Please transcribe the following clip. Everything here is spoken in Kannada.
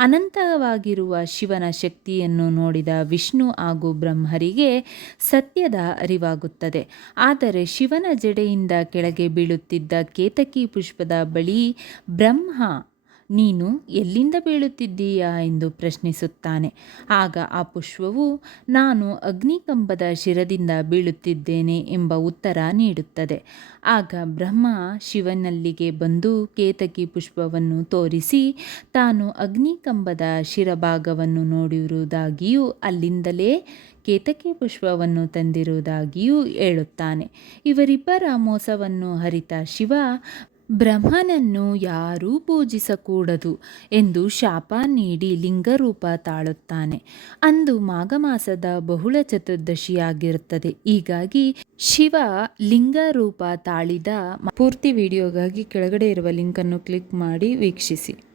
ಅನಂತವಾಗಿರುವ ಶಿವನ ಶಕ್ತಿಯನ್ನು ನೋಡಿದ ವಿಷ್ಣು ಹಾಗೂ ಬ್ರಹ್ಮರಿಗೆ ಸತ್ಯದ ಅರಿವಾಗುತ್ತದೆ. ಆದರೆ ಶಿವನ ಜಡೆಯಿಂದ ಕೆಳಗೆ ಬೀಳುತ್ತಿದ್ದ ಕೇತಕಿ ಪುಷ್ಪದ ಬಳಿ ಬ್ರಹ್ಮ ನೀನು ಎಲ್ಲಿಂದ ಬೀಳುತ್ತಿದ್ದೀಯಾ ಎಂದು ಪ್ರಶ್ನಿಸುತ್ತಾನೆ. ಆಗ ಆ ಪುಷ್ಪವು ನಾನು ಅಗ್ನಿಕಂಬದ ಶಿರದಿಂದ ಬೀಳುತ್ತಿದ್ದೇನೆ ಎಂಬ ಉತ್ತರ ನೀಡುತ್ತದೆ. ಆಗ ಬ್ರಹ್ಮ ಶಿವನಲ್ಲಿಗೆ ಬಂದು ಕೇತಕಿ ಪುಷ್ಪವನ್ನು ತೋರಿಸಿ ತಾನು ಅಗ್ನಿಕಂಬದ ಶಿರಭಾಗವನ್ನು ನೋಡಿರುವುದಾಗಿಯೂ ಅಲ್ಲಿಂದಲೇ ಕೇತಕಿ ಪುಷ್ಪವನ್ನು ತಂದಿರುವುದಾಗಿಯೂ ಹೇಳುತ್ತಾನೆ. ಇವರಿಬ್ಬರ ಮೋಸವನ್ನು ಅರಿತ ಶಿವ ಬ್ರಹ್ಮನನ್ನು ಯಾರೂ ಪೂಜಿಸಕೂಡದು ಎಂದು ಶಾಪ ನೀಡಿ ಲಿಂಗರೂಪ ತಾಳುತ್ತಾನೆ. ಅಂದು ಮಾಘಮಾಸದ ಬಹುಳ ಚತುರ್ದಶಿಯಾಗಿರುತ್ತದೆ. ಹೀಗಾಗಿ ಶಿವ ಲಿಂಗರೂಪ ತಾಳಿದ ಪೂರ್ತಿ ವಿಡಿಯೋಗಾಗಿ ಕೆಳಗಡೆ ಇರುವ ಲಿಂಕನ್ನು ಕ್ಲಿಕ್ ಮಾಡಿ ವೀಕ್ಷಿಸಿ.